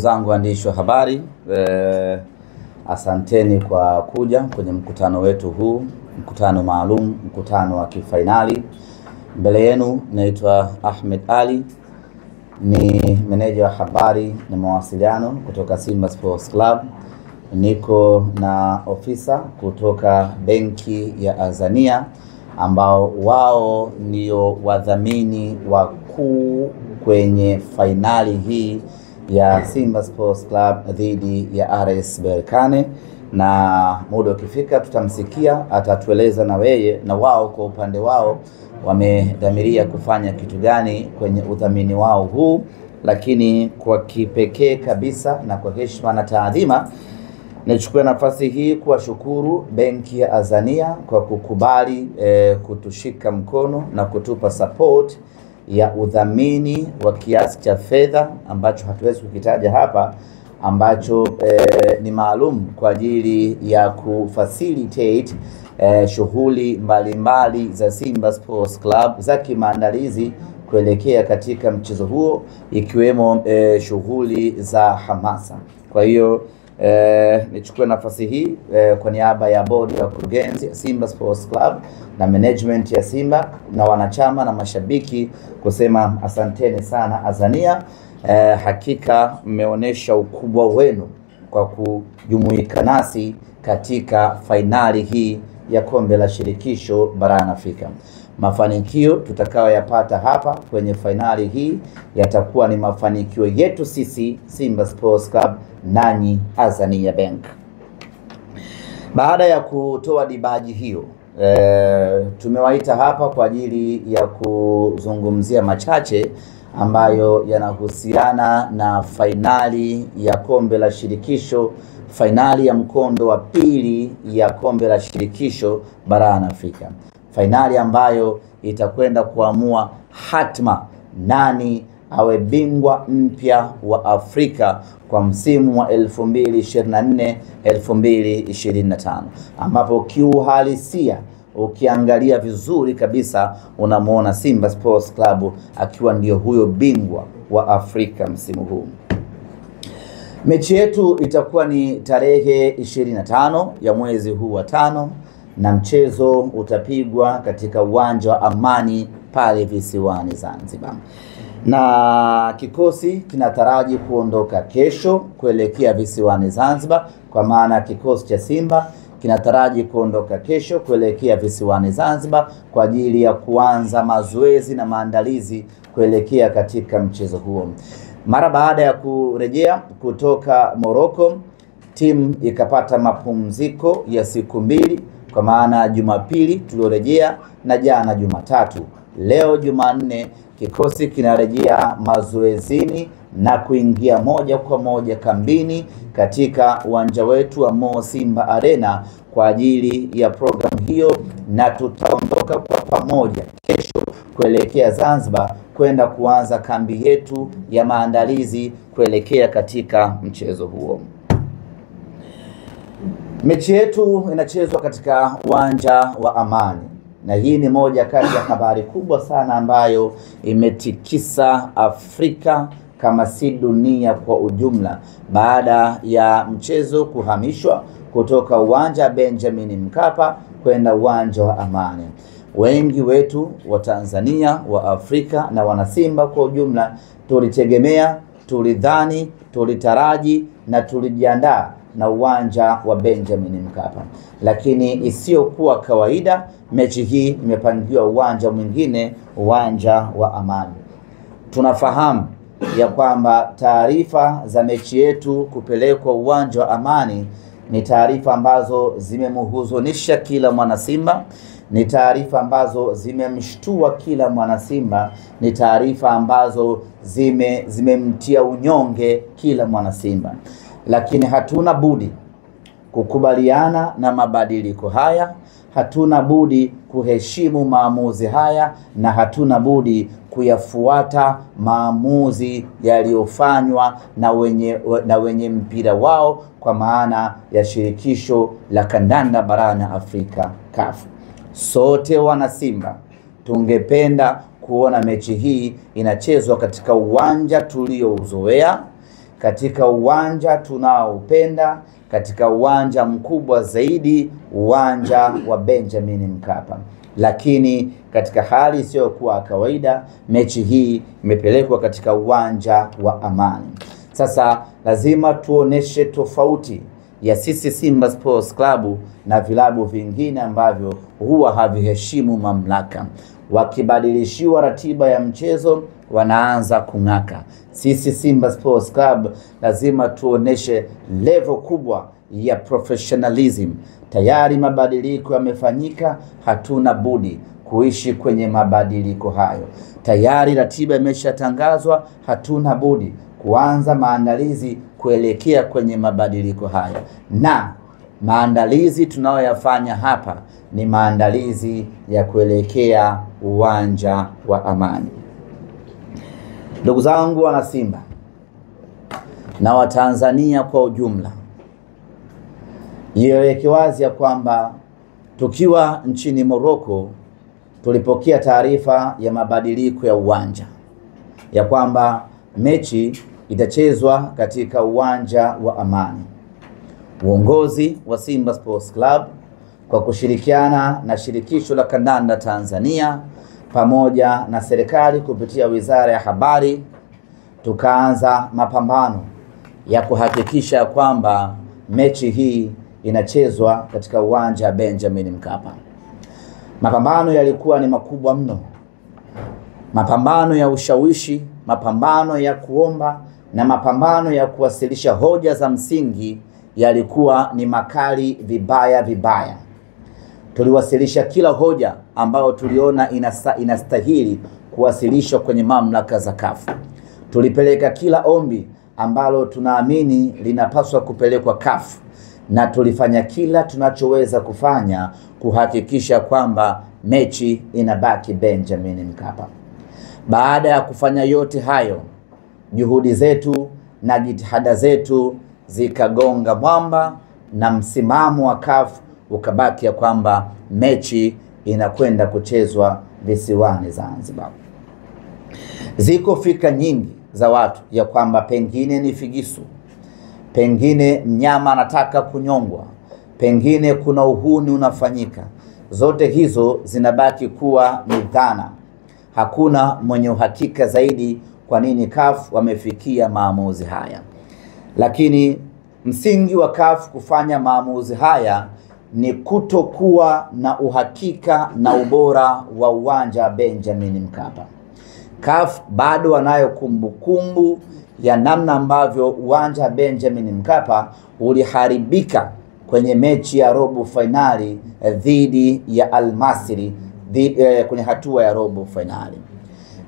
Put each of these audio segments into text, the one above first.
zangu waandishi wa habari, asanteni kwa kuja kwenye mkutano wetu huu, mkutano maalum, mkutano wa kifainali. Mbele yenu naitwa Ahmed Ali, ni meneja wa habari na mawasiliano kutoka Simba Sports Club. Niko na ofisa kutoka benki ya Azania ambao wao ndio wadhamini wakuu kwenye fainali hii ya Simba Sports Club dhidi ya RS Berkane, na muda ukifika tutamsikia atatueleza na wao kwa upande wao wamedhamiria kufanya kitu gani kwenye udhamini wao huu. Lakini kwa kipekee kabisa na kwa heshima na taadhima, nichukue nafasi hii kuwashukuru benki ya Azania kwa kukubali kutushika mkono na kutupa support ya udhamini wa kiasi cha fedha ambacho hatuwezi kukitaja hapa, ambacho ni maalum kwa ajili ya kufacilitate shughuli mbalimbali za Simba Sports Club za kimaandalizi kuelekea katika mchezo huo, ikiwemo shughuli za hamasa. Kwa hiyo nichukue nafasi hii kwa niaba ya bodi ya wakurugenzi ya Simba Sports Club na management ya Simba na wanachama na mashabiki kusema asanteni sana Azania. Hakika mmeonyesha ukubwa wenu kwa kujumuika nasi katika fainali hii ya kombe la shirikisho barani Afrika. Mafanikio tutakayoyapata hapa kwenye fainali hii yatakuwa ni mafanikio yetu sisi Simba Sports Club nanyi Azania Bank. Baada ya kutoa dibaji hiyo, tumewaita hapa kwa ajili ya kuzungumzia machache ambayo yanahusiana na fainali ya kombe la shirikisho, fainali ya mkondo wa pili ya kombe la shirikisho barani Afrika. Fainali ambayo itakwenda kuamua hatma nani awe bingwa mpya wa Afrika kwa msimu wa 2024-2025, ambapo kiuhalisia ukiangalia vizuri kabisa unamuona Simba Sports Club akiwa ndio huyo bingwa wa Afrika msimu huu. Mechi yetu itakuwa ni tarehe 25 ya mwezi huu wa 5 na mchezo utapigwa katika uwanja wa Amani pale visiwani Zanzibar. Na kikosi kinataraji kuondoka kesho kuelekea visiwani Zanzibar, kwa maana kikosi cha Simba kinataraji kuondoka kesho kuelekea visiwani Zanzibar kwa ajili ya kuanza mazoezi na maandalizi kuelekea katika mchezo huo. Mara baada ya kurejea kutoka Morocco, timu ikapata mapumziko ya siku mbili, kwa maana Jumapili tuliorejea na jana Jumatatu. Leo Jumanne kikosi kinarejea mazoezini na kuingia moja kwa moja kambini katika uwanja wetu wa Mo Simba Arena kwa ajili ya programu hiyo, na tutaondoka kwa pamoja kesho kuelekea Zanzibar kwenda kuanza kambi yetu ya maandalizi kuelekea katika mchezo huo. Mechi yetu inachezwa katika uwanja wa Amani, na hii ni moja kati ya habari kubwa sana ambayo imetikisa Afrika kama si dunia kwa ujumla, baada ya mchezo kuhamishwa kutoka uwanja Benjamin Mkapa kwenda uwanja wa Amani. Wengi wetu wa Tanzania, wa Afrika na wanasimba kwa ujumla tulitegemea, tulidhani, tulitaraji na tulijiandaa na uwanja wa Benjamin Mkapa, lakini isiyokuwa kawaida, mechi hii imepangiwa uwanja mwingine, uwanja wa Amani. Tunafahamu ya kwamba taarifa za mechi yetu kupelekwa uwanja wa Amani ni taarifa ambazo zimemhuzunisha kila mwana Simba, ni taarifa ambazo zimemshtua kila mwana Simba, ni taarifa ambazo zimemtia unyonge kila mwana Simba. Lakini hatuna budi kukubaliana na mabadiliko haya, hatuna budi kuheshimu maamuzi haya, na hatuna budi kuyafuata maamuzi yaliyofanywa na wenye mpira wao, kwa maana ya shirikisho la kandanda barani Afrika, CAF. Sote wana Simba tungependa kuona mechi hii inachezwa katika uwanja tuliouzoea, katika uwanja tunaoupenda, katika uwanja mkubwa zaidi, uwanja wa Benjamin Mkapa. Lakini katika hali isiyokuwa kawaida, mechi hii imepelekwa katika uwanja wa Amani. Sasa lazima tuoneshe tofauti ya sisi Simba Sports Club na vilabu vingine ambavyo huwa haviheshimu mamlaka. Wakibadilishiwa ratiba ya mchezo wanaanza kung'aka. Sisi Simba Sports Club lazima tuoneshe level kubwa ya professionalism. Tayari mabadiliko yamefanyika, hatuna budi kuishi kwenye mabadiliko hayo. Tayari ratiba imeshatangazwa, hatuna budi kuanza maandalizi kuelekea kwenye mabadiliko haya. Na maandalizi tunayoyafanya hapa ni maandalizi ya kuelekea uwanja wa Amani. Ndugu zangu wana Simba na Watanzania kwa ujumla, ieleweke wazi ya kwamba tukiwa nchini Morocco tulipokea taarifa ya mabadiliko ya uwanja, ya kwamba mechi itachezwa katika uwanja wa Amani. Uongozi wa Simba Sports Club kwa kushirikiana na shirikisho la kandanda Tanzania pamoja na serikali kupitia Wizara ya Habari, tukaanza mapambano ya kuhakikisha kwamba mechi hii inachezwa katika uwanja wa Benjamin Mkapa. Mapambano yalikuwa ni makubwa mno. Mapambano ya ushawishi, mapambano ya kuomba na mapambano ya kuwasilisha hoja za msingi yalikuwa ni makali vibaya. Tuliwasilisha kila hoja ambayo tuliona inastahili kuwasilishwa kwenye mamlaka za CAF. Tulipeleka kila ombi ambalo tunaamini linapaswa kupelekwa CAF, na tulifanya kila tunachoweza kufanya kuhakikisha kwamba mechi inabaki Benjamin Mkapa. Baada ya kufanya yote hayo, juhudi zetu na jitihada zetu zikagonga mwamba na msimamo wa CAF ukabaki ya kwamba mechi inakwenda kuchezwa visiwani Zanzibar. Ziko fika nyingi za watu ya kwamba pengine ni figisu, pengine mnyama anataka kunyongwa, pengine kuna uhuni unafanyika. Zote hizo zinabaki kuwa ni dhana. Hakuna mwenye uhakika zaidi kwa nini CAF wamefikia maamuzi haya. Lakini msingi wa CAF kufanya maamuzi haya ni kutokuwa na uhakika na ubora wa uwanja wa Benjamin Mkapa. CAF bado wanayo kumbukumbu ya namna ambavyo uwanja wa Benjamin Mkapa uliharibika kwenye mechi ya robo finali dhidi ya Al Masry kwenye hatua ya robo finali.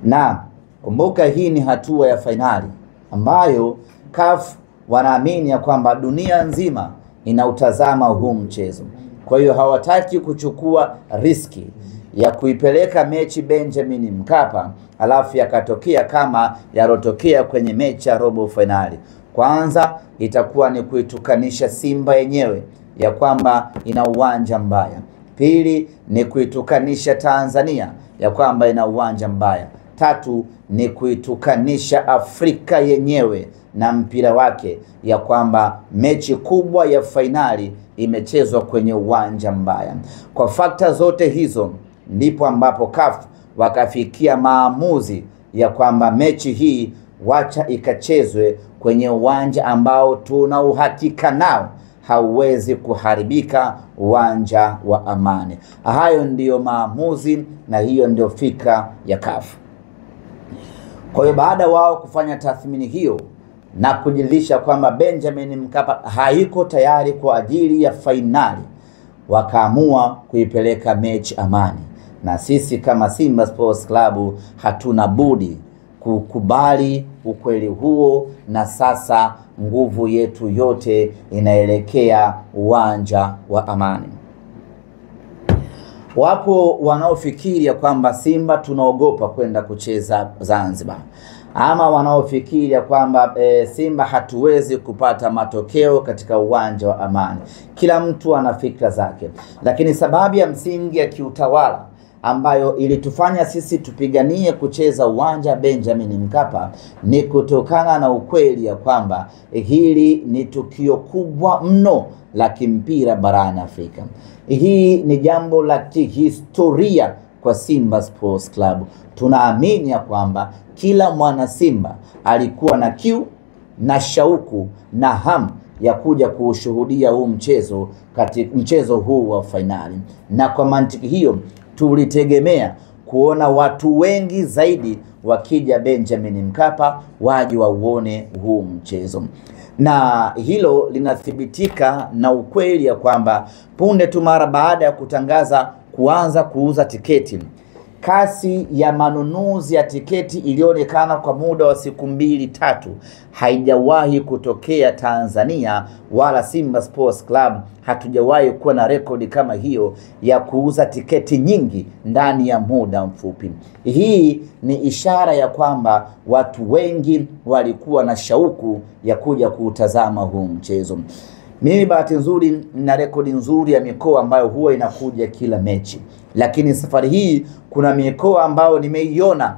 Na kumbuka, hii ni hatua ya finali ambayo CAF wanaamini ya kwamba dunia nzima inautazama huu mchezo. Kwa hiyo hawataki kuchukua riski ya kuipeleka mechi Benjamin Mkapa alafu yakatokea kama yarotokea kwenye mechi ya robo finali. Kwanza itakuwa ni kuitukanisha Simba yenyewe ya kwamba ina uwanja mbaya. Pili ni kuitukanisha Tanzania ya kwamba ina uwanja mbaya. Tatu ni kuitukanisha Afrika yenyewe na mpira wake ya kwamba mechi kubwa ya finali imechezwa kwenye uwanja mbaya. Kwa fakta zote hizo ndipo ambapo CAF wakafikia maamuzi ya kwamba mechi hii wacha ikachezwe kwenye uwanja ambao tuna uhakika nao hauwezi kuharibika, uwanja wa Amani. Hayo ndiyo maamuzi na hiyo ndio fikra ya CAF. Kwa hiyo baada wao kufanya tathmini hiyo na kujiridhisha kwamba Benjamin Mkapa haiko tayari kwa ajili ya fainali, wakaamua kuipeleka mechi Amani. Na sisi kama Simba Sports Club hatuna budi kukubali ukweli huo, na sasa nguvu yetu yote inaelekea uwanja wa Amani. Wapo wanaofikiri ya kwamba Simba tunaogopa kwenda kucheza Zanzibar, ama wanaofikiri ya kwamba Simba hatuwezi kupata matokeo katika uwanja wa Amani. Kila mtu ana fikra zake, lakini sababu ya msingi ya kiutawala ambayo ilitufanya sisi tupiganie kucheza uwanja Benjamin Mkapa ni kutokana na ukweli ya kwamba hili ni tukio kubwa mno la kimpira barani Afrika. Hii ni jambo la kihistoria kwa Simba Sports Club. Tunaamini ya kwamba kila mwana Simba alikuwa na kiu na shauku na hamu ya kuja kushuhudia huu mchezo katika mchezo huu wa fainali, na kwa mantiki hiyo tulitegemea kuona watu wengi zaidi wakija Benjamin Mkapa waje wauone huu mchezo, na hilo linathibitika na ukweli ya kwamba punde tu mara baada ya kutangaza kuanza kuuza tiketi, kasi ya manunuzi ya tiketi ilionekana kwa muda wa siku 2-3 haijawahi kutokea Tanzania, wala Simba Sports Club hatujawahi kuwa na rekodi kama hiyo ya kuuza tiketi nyingi ndani ya muda mfupi. Hii ni ishara ya kwamba watu wengi walikuwa na shauku ya kuja kuutazama huu mchezo. Mimi bahati nzuri na rekodi nzuri ya mikoa ambayo huwa inakuja kila mechi, lakini safari hii kuna mikoa ambayo nimeiona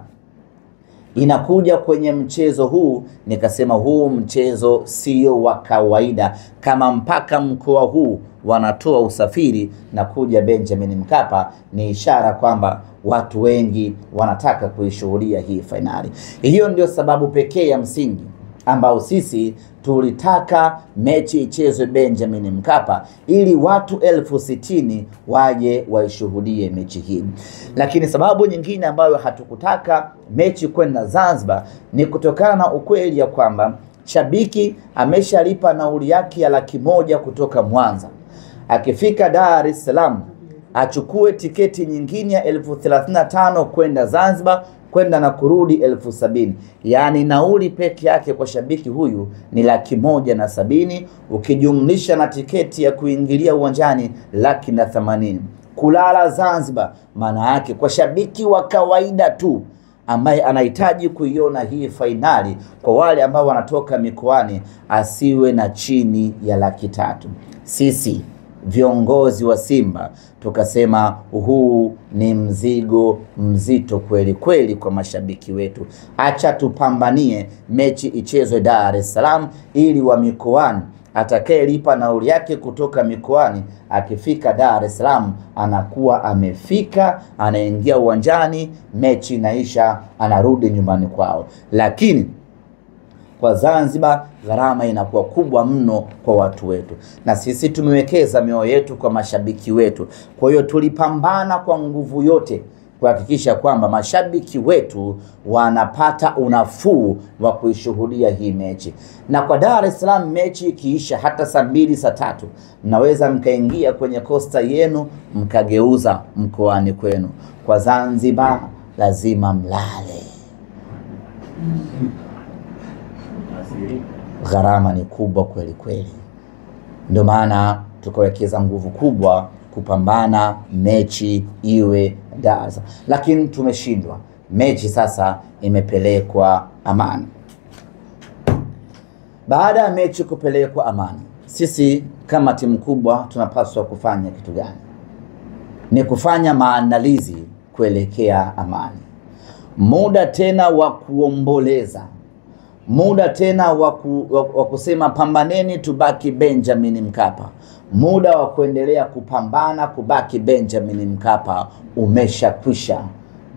inakuja kwenye mchezo huu, nikasema huu mchezo sio wa kawaida. Kama mpaka mkoa huu wanatoa usafiri na kuja Benjamin Mkapa, ni ishara kwamba watu wengi wanataka kuishuhudia hii fainali. Hiyo ndio sababu pekee ya msingi ambao sisi tulitaka mechi ichezwe Benjamin Mkapa ili watu 60,000 waje waishuhudie mechi hii. Lakini sababu nyingine ambayo hatukutaka mechi kwenda Zanzibar ni kutokana na ukweli ya kwamba shabiki ameshalipa nauli yake ya 100,000 kutoka Mwanza, akifika Dar es Salaam achukue tiketi nyingine ya 35,000 kwenda Zanzibar, kwenda na kurudi 70,000. Yani nauli peke yake kwa shabiki huyu ni 170,000, ukijumlisha na tiketi ya kuingilia uwanjani 180,000. Kulala Zanzibar, maana yake kwa shabiki wa kawaida tu ambaye anahitaji kuiona hii fainali, kwa wale ambao wanatoka mikoani, asiwe na chini ya 300,000. Sisi viongozi wa Simba tukasema huu ni mzigo mzito kweli kweli kwa mashabiki wetu. Acha tupambanie mechi ichezwe Dar es Salaam, ili wa mikoani atakayelipa nauli yake kutoka mikoani akifika Dar es Salaam anakuwa amefika, anaingia uwanjani, mechi inaisha, anarudi nyumbani kwao. Lakini kwa Zanzibar gharama inakuwa kubwa mno kwa watu wetu, na sisi tumewekeza mioyo yetu kwa mashabiki wetu. Kwa hiyo tulipambana kwa nguvu yote kuhakikisha kwamba mashabiki wetu wanapata unafuu wa kuishuhudia hii mechi. Na kwa Dar es Salaam mechi ikiisha hata saa 2 saa 3, mnaweza mkaingia kwenye kosta yenu mkageuza mkoani kwenu. Kwa Zanzibar lazima mlale. Gharama ni kubwa kweli kweli. Ndio maana tukawekeza nguvu kubwa kupambana mechi iwe Dar. Lakini tumeshindwa. Mechi sasa imepelekwa Amani. Baada ya mechi kupelekwa Amani, sisi kama timu kubwa tunapaswa kufanya kitu gani? Ni kufanya maandalizi kuelekea Amani. Muda tena wa kuomboleza, muda tena wa kusema pambaneni tubaki Benjamin Mkapa, muda wa kuendelea kupambana kubaki Benjamin Mkapa umeshakwisha.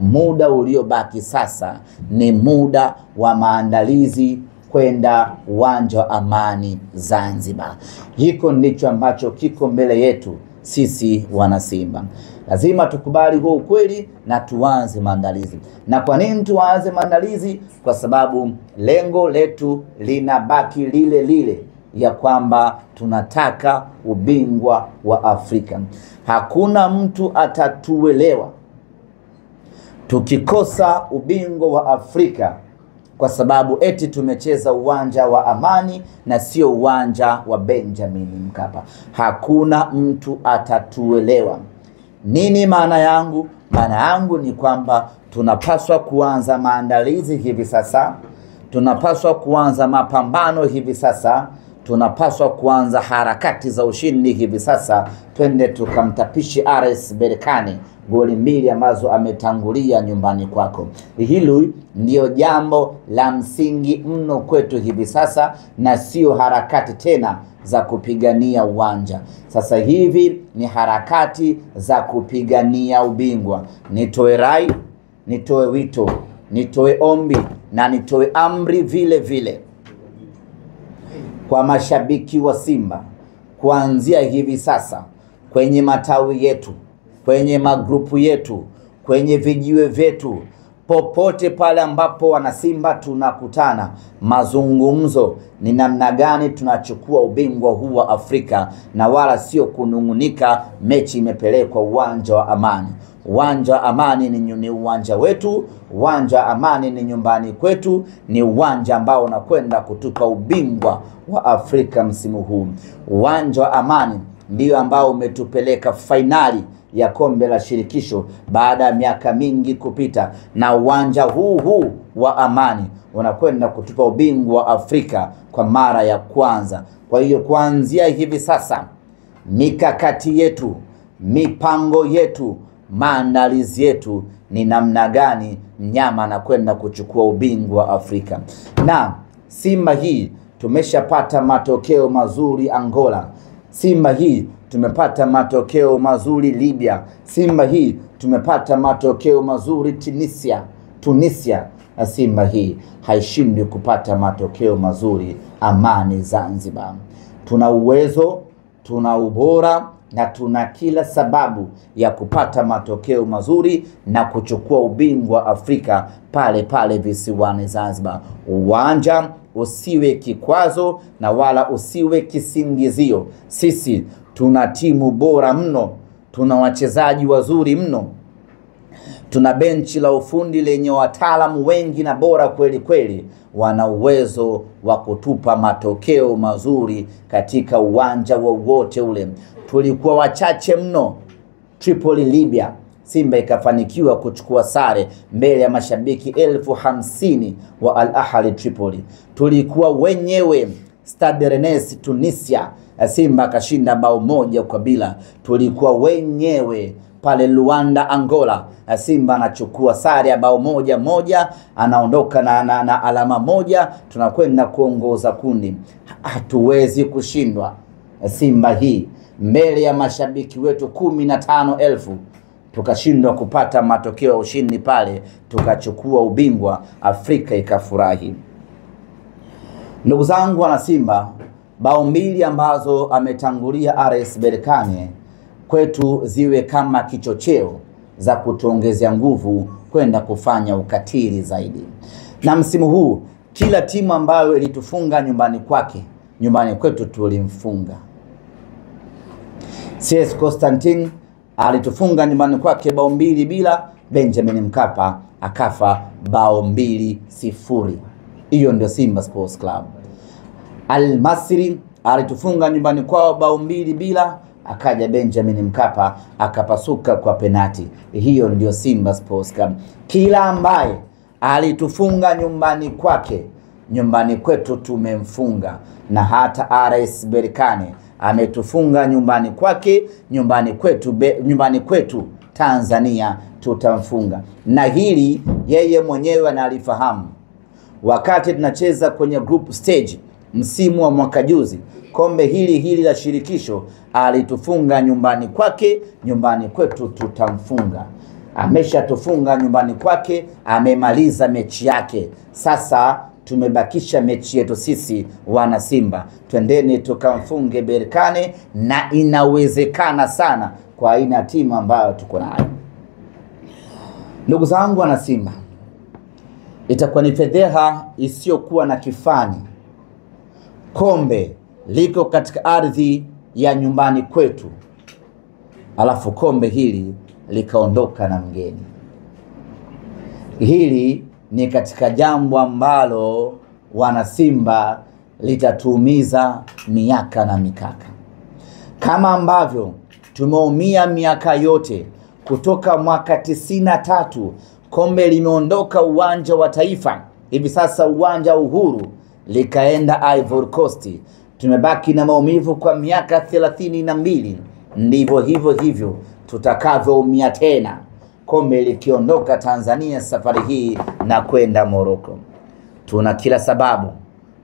Muda uliobaki sasa ni muda wa maandalizi kwenda uwanja wa Amani Zanzibar. Hiko ndicho ambacho kiko mbele yetu sisi wana Simba. Lazima tukubali huo ukweli na tuanze maandalizi. Na kwa nini tuanze maandalizi? Kwa sababu lengo letu linabaki lile lile, ya kwamba tunataka ubingwa wa Afrika. Hakuna mtu atatuelewa tukikosa ubingwa wa Afrika kwa sababu eti tumecheza uwanja wa Amani na sio uwanja wa Benjamin Mkapa. Hakuna mtu atatuelewa. Nini maana yangu? Maana yangu ni kwamba tunapaswa kuanza maandalizi hivi sasa. Tunapaswa kuanza mapambano hivi sasa. tunapaswa kuanza harakati za ushindi hivi sasa. Twende tukamtapishi RS Berkane goli 2 ambazo ametangulia nyumbani kwako. Hili ndio jambo la msingi mno kwetu hivi sasa, na sio harakati tena za kupigania uwanja. Sasa hivi ni harakati za kupigania ubingwa. Nitoe rai, nitoe wito, nitoe ombi na nitoe amri vile vile kwa mashabiki wa Simba, kuanzia hivi sasa kwenye matawi yetu, kwenye magrupu yetu, kwenye vijiwe vyetu, popote pale ambapo wana Simba tunakutana, mazungumzo ni namna gani tunachukua ubingwa huu wa Afrika, na wala sio kunungunika mechi imepelekwa uwanja wa Amani. Uwanja wa Amani ni uwanja wetu, uwanja wa Amani ni nyumbani kwetu, ni uwanja ambao unakwenda kutupa ubingwa wa Afrika msimu huu. Uwanja wa Amani ndio ambao umetupeleka fainali ya kombe la shirikisho baada ya miaka mingi kupita, na uwanja huu wa Amani unakwenda kutupa ubingwa wa Afrika kwa mara ya kwanza. Kwa hiyo kuanzia hivi sasa, mikakati yetu, mipango yetu, maandalizi yetu ni namna gani mnyama anakwenda kuchukua ubingwa wa Afrika. Na Simba hii tumeshapata matokeo mazuri Angola. Simba hii tumepata matokeo mazuri Libya. Simba hii tumepata matokeo mazuri Tunisia. Na Simba hii haishindi kupata matokeo mazuri Amani Zanzibar. Tuna uwezo, tuna ubora na tuna kila sababu ya kupata matokeo mazuri na kuchukua ubingwa Afrika pale pale visiwani Zanzibar. Uwanja usiwe kikwazo na wala usiwe kisingizio. Sisi tuna timu bora mno, tuna wachezaji wazuri mno, tuna benchi la ufundi lenye wataalamu wengi na bora kweli kweli. Wana uwezo wa kutupa matokeo mazuri katika uwanja wowote ule. Tulikuwa wachache mno Tripoli Libya, Simba ikafanikiwa kuchukua sare mbele ya mashabiki 50,000 wa Al Ahly Tripoli. Tulikuwa wenyewe Stade Rennes Tunisia, Simba kashinda bao 1-0. Tulikuwa wenyewe pale Luanda Angola, Simba anachukua sare ya bao 1-1, anaondoka na alama 1, tunakwenda kuongoza kundi. Hatuwezi kushindwa Simba hii mbele ya mashabiki wetu 15,000. Tukashindwa kupata matokeo ya ushindi pale, tukachukua ubingwa, Afrika ikafurahi. Ndugu zangu wana Simba, bao 2 ambazo ametangulia RS Berkane kwetu ziwe kama kichocheo za kutuongezea nguvu kwenda kufanya ukatili zaidi. Na msimu huu kila timu ambayo ilitufunga nyumbani kwake, nyumbani kwetu tulimfunga. CS Constantine alitufunga nyumbani kwake bao 2-0, Benjamin Mkapa akafa bao 2-0. Hiyo ndio Simba Sports Club. Al Masry alitufunga nyumbani kwao bao 2-0, akaja Benjamin Mkapa akapasuka kwa penati. Hiyo ndio Simba Sports Club. Kila ambaye alitufunga nyumbani kwake, nyumbani kwetu tumemfunga. Na hata RS Berkane ametufunga nyumbani kwake, nyumbani kwetu Tanzania tutamfunga. Na hili yeye mwenyewe analifahamu. Wakati tunacheza kwenye group stage msimu wa mwaka juzi, kombe hili la shirikisho, alitufunga nyumbani kwake, nyumbani kwetu tutamfunga. Ameshatufunga nyumbani kwake, amemaliza mechi yake. Sasa tumebakisha mechi yetu sisi wana Simba. Twendeni tukamfunge Berkane, na inawezekana sana kwa aina timu ambayo tuko nayo. Ndugu zangu wana Simba, itakuwa ni fedheha isiyokuwa na kifani. Kombe liko katika ardhi ya nyumbani kwetu, alafu kombe hili likaondoka na mgeni. Hili ni katika jambo ambalo wana Simba litatuumiza miaka na mikaka. Kama ambavyo tumeumia miaka yote kutoka mwaka 93, kombe limeondoka uwanja wa Taifa, hivi sasa uwanja Uhuru, likaenda Ivory Coast. tumebaki na maumivu kwa miaka 32. Ndivyo hivyo tutakavyoumia tena kombe likiondoka Tanzania safari hii na kwenda Morocco. Tuna kila sababu,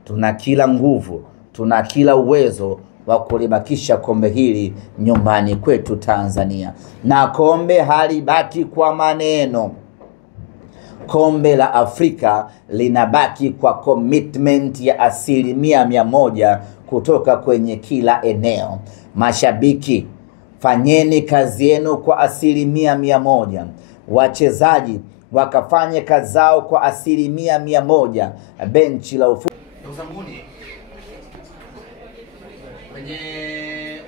tuna kila nguvu, tuna kila uwezo wa kulibakisha kombe hili nyumbani kwetu Tanzania. Na kombe halibaki kwa maneno. Kombe la Afrika linabaki kwa commitment ya 100% kutoka kwenye kila eneo. Mashabiki, fanyeni kazi yenu kwa 100%. Wachezaji wakafanye kazi zao kwa 100%. Benchi la ufundi. Ndugu zanguni, kwenye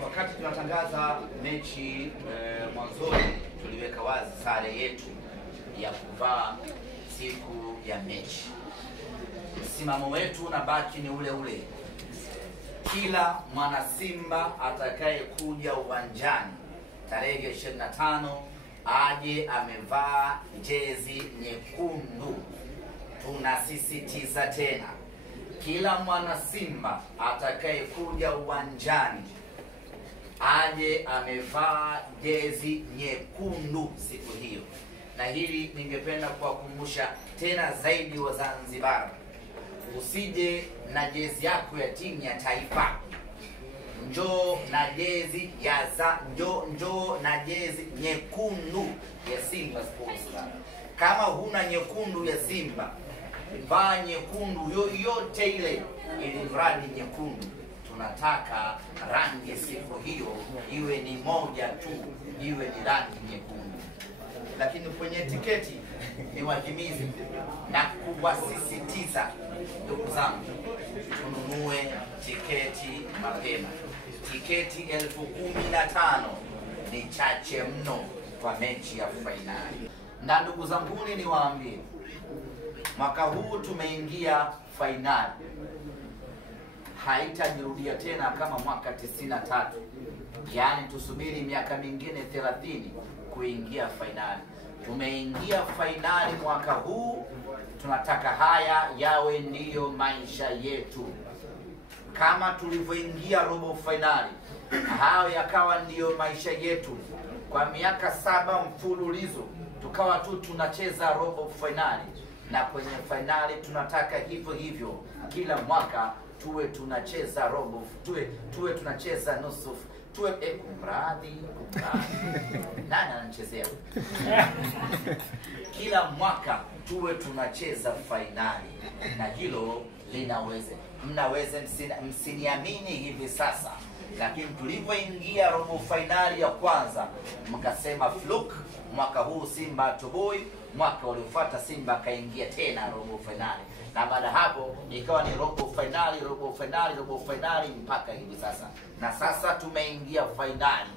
wakati tunatangaza mechi mwanzoni tuliweka wazi sare yetu ya kuvaa siku ya mechi. Msimamo wetu unabaki ni ule ule. Kila mwana Simba atakaye kuja uwanjani tarehe 25 aje amevaa jezi nyekundu. Tunasisitiza tena, kila mwana Simba atakaye kuja uwanjani aje amevaa jezi nyekundu siku hiyo. Na hili ningependa kuwakumbusha tena zaidi wa Zanzibar, usije na jezi yako ya timu ya taifa. Njoo na jezi ya njoo na jezi nyekundu ya Simba Sports Club. Kama huna nyekundu ya Simba, vaa nyekundu yoyote ile, ili mradi nyekundu. Tunataka rangi siku hiyo iwe ni moja tu, iwe ni rangi nyekundu. Lakini kwenye tiketi ni wahimizi na kuwasisitiza, ndugu zangu, tununue tiketi mapema. Tiketi 15,000 ni chache mno kwa mechi ya fainali. Na ndugu zangu, niwaambie, mwaka huu tumeingia fainali, haitajirudia tena kama mwaka 93. Yaani tusubiri miaka mingine 30 kuingia fainali. Tumeingia fainali mwaka huu, tunataka haya yawe ndiyo maisha yetu. Kama tulivyoingia robo fainali, hayo yakawa ndiyo maisha yetu. Kwa miaka 7 mfululizo tukawa tu tunacheza robo fainali, na kwenye fainali tunataka hivyo kila mwaka tuwe tunacheza robo, tuwe tunacheza nusu, tuwe kumradhi nani anachezea kila mwaka tuwe tunacheza fainali. Na hilo linaweze, mnaweze msiniamini hivi sasa, lakini tulipoingia robo fainali ya kwanza mkasema fluke, mwaka huu Simba toboi. Mwaka uliofuata Simba kaingia tena robo fainali, na baada hapo ikawa ni robo fainali mpaka hivi sasa. Na sasa tumeingia fainali.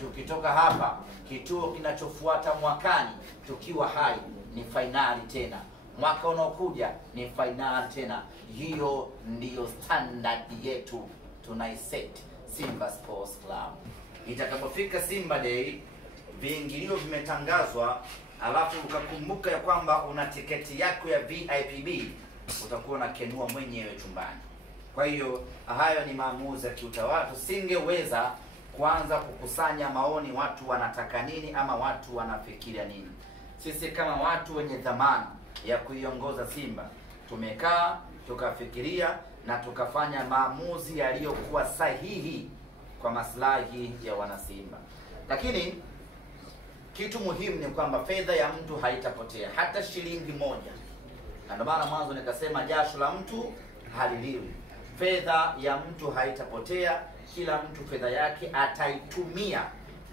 Tukitoka hapa, kituo kinachofuata mwakani tukiwa hai ni fainali tena. Mwaka unaokuja ni fainali tena. Hiyo ndiyo standard yetu tunaiset Simba Sports Club. Itakapofika Simba Day, viingilio vimetangazwa, alafu ukakumbuka ya kwamba una tiketi yako ya VIPB, utakuwa na kenua mwenyewe chumbani. Kwa hiyo hayo ni maamuzi ya kiutawala. Tusingeweza kuanza kukusanya maoni, watu wanataka nini ama watu wanafikiria nini. Sisi kama watu wenye dhamana ya kuiongoza Simba, tumekaa tukafikiria na tukafanya maamuzi yaliyokuwa sahihi kwa maslahi ya wanasimba. Lakini kitu muhimu ni kwamba fedha ya mtu haitapotea hata shilingi moja. Na ndio maana mwanzo nikasema jasho la mtu haliliwi. Fedha ya mtu haitapotea, kila mtu fedha yake ataitumia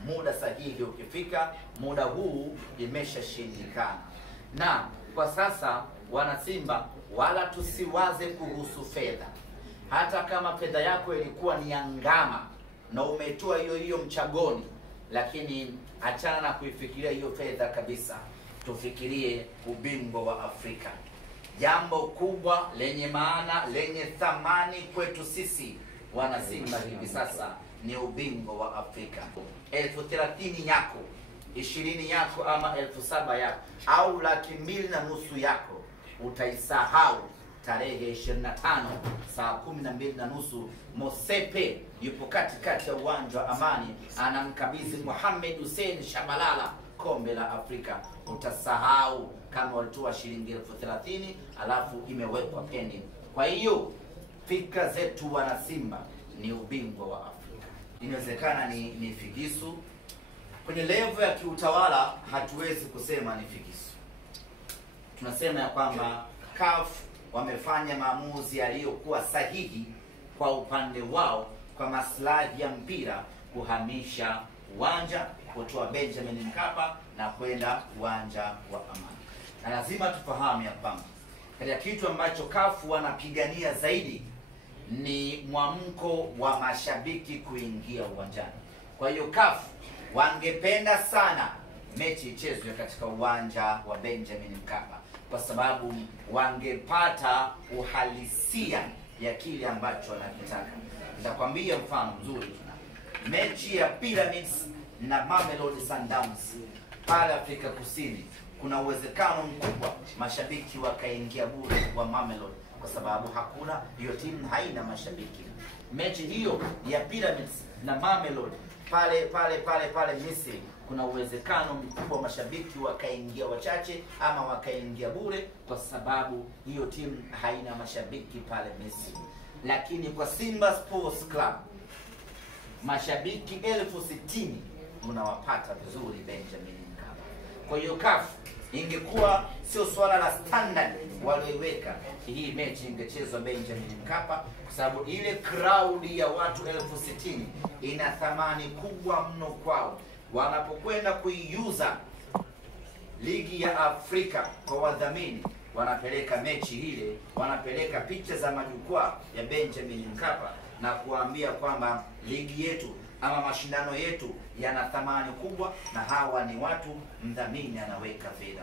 muda sahihi ukifika. Muda huu imeshashindikana. Na kwa sasa wana Simba, wala tusiwaze kuhusu fedha. Hata kama fedha yako ilikuwa ni angama na umetoa hiyo mchagoni, lakini achana na kuifikiria hiyo fedha kabisa. Tufikirie ubingwa wa Afrika. Jambo kubwa lenye maana, lenye thamani kwetu sisi wana Simba hivi sasa ni ubingwa wa Afrika. 30,000 yako, 20 yako ama 7,000 yako au 250,000 yako utaisahau tarehe 25 saa 12:30. Mosepe yupo katikati ya uwanja wa Amani, anamkabidhi Mohamed Hussein Shabalala kombe la Afrika. Utasahau kama walitoa shilingi 30,000 alafu imewekwa pending. Kwa hiyo fikra zetu wana Simba ni ubingwa wa Afrika. Inawezekana ni figisu kwenye level ya kiutawala, hatuwezi kusema ni figisu. Tunasema ya kwamba CAF wamefanya maamuzi yaliyokuwa sahihi kwa upande wao, kwa maslahi ya mpira, kuhamisha uwanja kutoa Benjamin Mkapa na kwenda uwanja wa Amani. Na lazima tufahamu ya kwamba katika kitu ambacho CAF wanapigania zaidi ni mwamko wa mashabiki kuingia uwanjani. Kwa hiyo CAF wangependa sana mechi ichezwe katika uwanja wa Benjamin Mkapa, kwa sababu wangepata uhalisia ya kile ambacho wanakitaka. Nitakwambia mfano mzuri, mechi ya Pyramids na Mamelodi Sundowns pale Afrika Kusini, kuna uwezekano mkubwa mashabiki wakaingia bure wa Mamelodi, kwa sababu hakuna, hiyo timu haina mashabiki. Mechi hiyo ya Pyramids na Mamelodi pale Misri, kuna uwezekano mkubwa mashabiki wakaingia wachache ama wakaingia bure, kwa sababu hiyo timu haina mashabiki pale Misri. Lakini kwa Simba Sports Club mashabiki 60,000 unawapata vizuri Benjamin Mkapa. Kwa hiyo CAF ingekuwa sio swala la standard walioiweka, hii mechi ingechezwa Benjamin Mkapa, kwa sababu ile crowd ya watu 60,000 ina thamani kubwa mno kwao. Wanapokwenda kuiuza ligi ya Afrika kwa wadhamini, wanapeleka mechi ile, wanapeleka picha za majukwaa ya Benjamin Mkapa na kuambia kwamba ligi yetu ama mashindano yetu yana thamani kubwa, na hawa ni watu, mdhamini anaweka fedha.